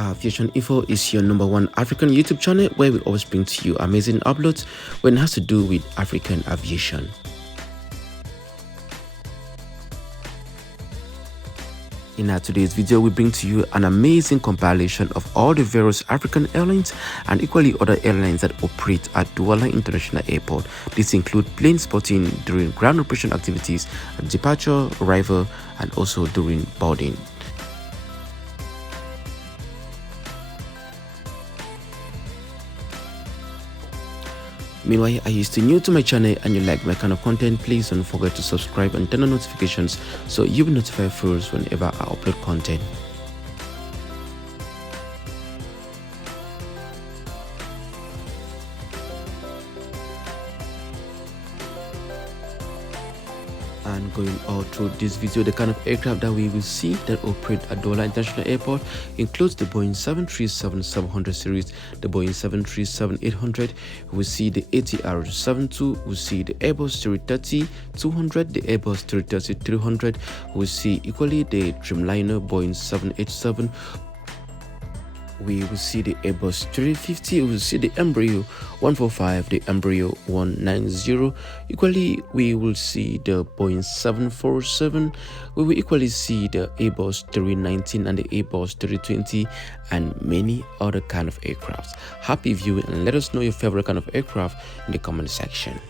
Aviation Info is your #1 African YouTube channel where we always bring to you amazing uploads when it has to do with African aviation. In today's video, we bring to you an amazing compilation of all the various African airlines and equally other airlines that operate at Douala International Airport. These include plane spotting during ground operation activities, departure, arrival, and also during boarding. Meanwhile, are you still new to my channel and you like my kind of content, please don't forget to subscribe and turn on notifications so you'll be notified first whenever I upload content. And going all through this video, the kind of aircraft that we will see that operate at Douala International Airport includes the Boeing 737-700 series, the Boeing 737-800, we see the ATR-72, we see the Airbus 330-200, the Airbus 330-300, we see equally the Dreamliner Boeing 787, we will see the Airbus 350, we will see the Embraer 145, the Embraer 190. Equally, we will see the Boeing 747. We will equally see the Airbus 319 and the Airbus 320 and many other kind of aircrafts. Happy viewing and let us know your favorite kind of aircraft in the comment section.